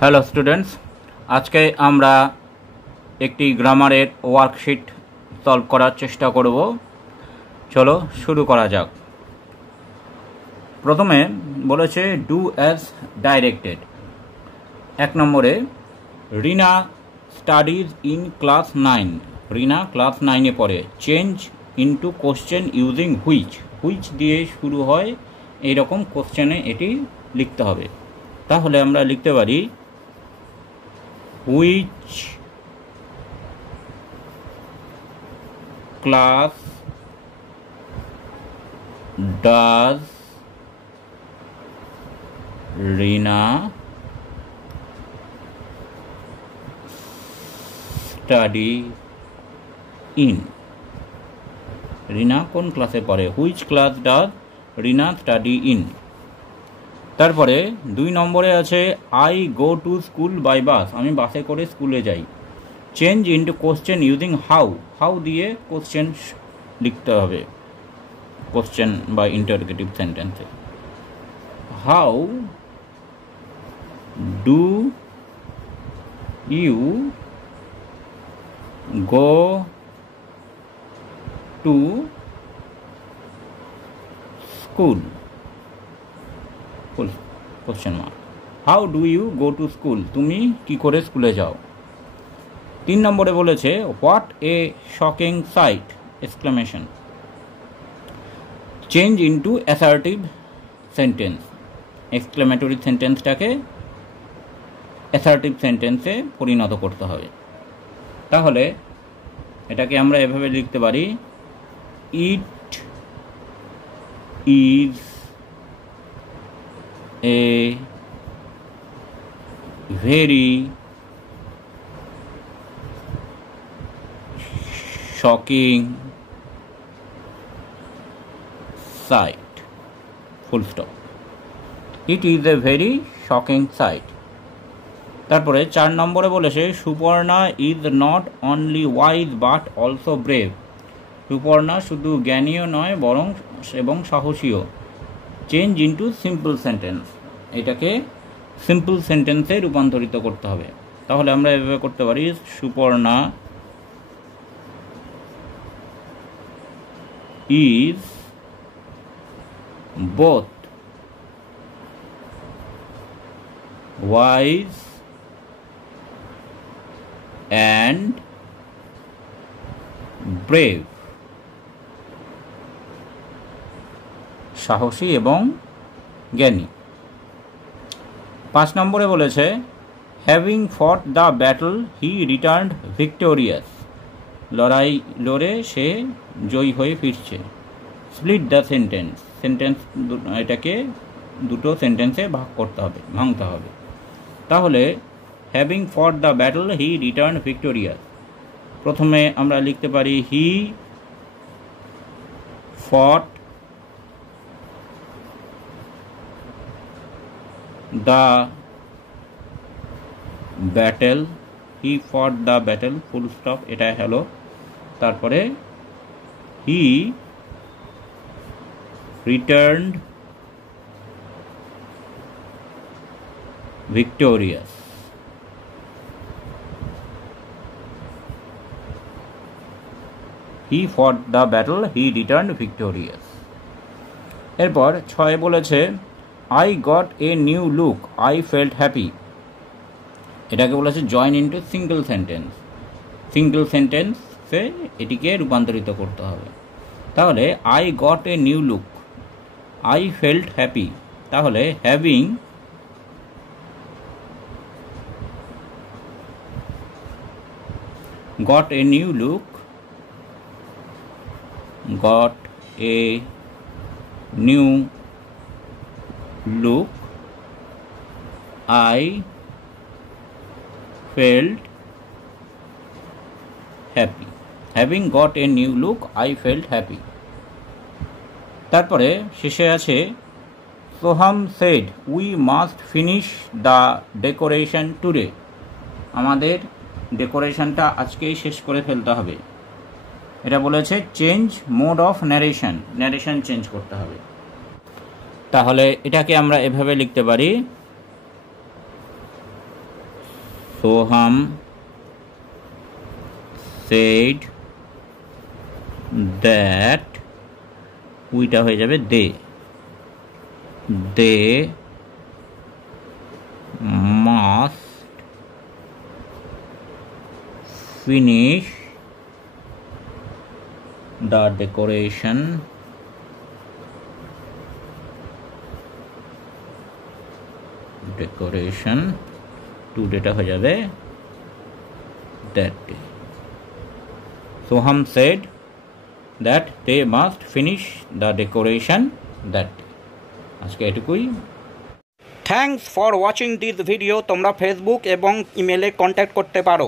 Hello students, আজকে আমরা একটি গ্রামারের ওয়ার্কশিট সলভ করার চেষ্টা করব। চলো শুরু করা যাক। প্রথমে বলেছে ডু অ্যাজ ডাইরেক্টেড। 1 নম্বরে Rina studies in class 9। Rina class 9-এ পড়ে। Change into question using which. Which দিয়ে শুরু হয় এইরকম কোশ্চেনে এটি লিখতে হবে। তাহলে আমরা লিখতে পারি which class does Rina study in? রিনা কোন ক্লাসে পড়ে? Which class does Rina study in. তারপরে 2 নম্বরে আছে I go to school by bus. আমি বাসে করে স্কুলে যাই। Change into question using how. How দিয়ে কোশ্চেন লিখতে হবে কোশ্চেন বা ইন্টারোগেটিভ সেন্টেন্সে। How do you go to school? Question mark. How do you go to school? তুমি কি করে স্কুলে যাও? 3 নম্বরে বলেছে what a shocking sight! Exclamation. Change into assertive sentence. Exclamatory সেন্টেন্সটাকে assertive সেন্টেন্সে পরিণত করতে হবে। তাহলে এটাকে আমরা এভাবে লিখতে পারি, it is a very shocking sight. Full stop. It is a very shocking sight. তারপরে 4 নম্বরে বলেছে Suparna is not only wise but also brave. Suparna শুধু জ্ঞানীও নয় বরং এবং সাহসীও। Change into simple sentence. এটাকে সিম্পল সেন্টেন্সে রূপান্তরিত করতে হবে। তাহলে আমরা এভাবে করতে পারি, Suparna is both wise and brave. সাহসী এবং জ্ঞানী। 5 নম্বরে বলেছে having fought the battle he returned victorious. লড়াই লড়ে সে জয়ী হয়ে ফিরছে। Split the sentence. সেন্টেন্স এটাকে দুটো সেন্টেন্সে ভাঙতে হবে। তাহলে having fought the battle he returned victorious. প্রথমে আমরা লিখতে পারি হি ফট the battle, he fought the battle, full stop। এটা হলো। তারপরে he returned victorious। he fought the battle, he returned victorious। এরপর 6 বলেছে I got a new look, I felt happy। এটাকে বলেছে join into single sentence. Single সেন্টেন্সে এটিকে রূপান্তরিত করতে হবে। তাহলে I got a new look, I felt happy। তাহলে having got a new look, got a new look, I felt happy। Having got a new look, I felt happy। তারপরে শেষে আছে Soham said we must finish the decoration today। আমাদের ডেকোরেশনটা আজকেই শেষ করে ফেলতে হবে। এটা বলেছে change mode of narration change করতে হবে। তাহলে এটাকে আমরা এভাবে লিখতে পারি, সোহাম said that উইটা হয়ে যাবে they must finish the decoration টুডেটা হয়ে যাবে that day. Soham said that they must finish the decoration that day. আজকে এটুকুই। Thanks for watching this video. তোমরা ফেসবুক এবং ইমেলে কন্ট্যাক্ট করতে পারো।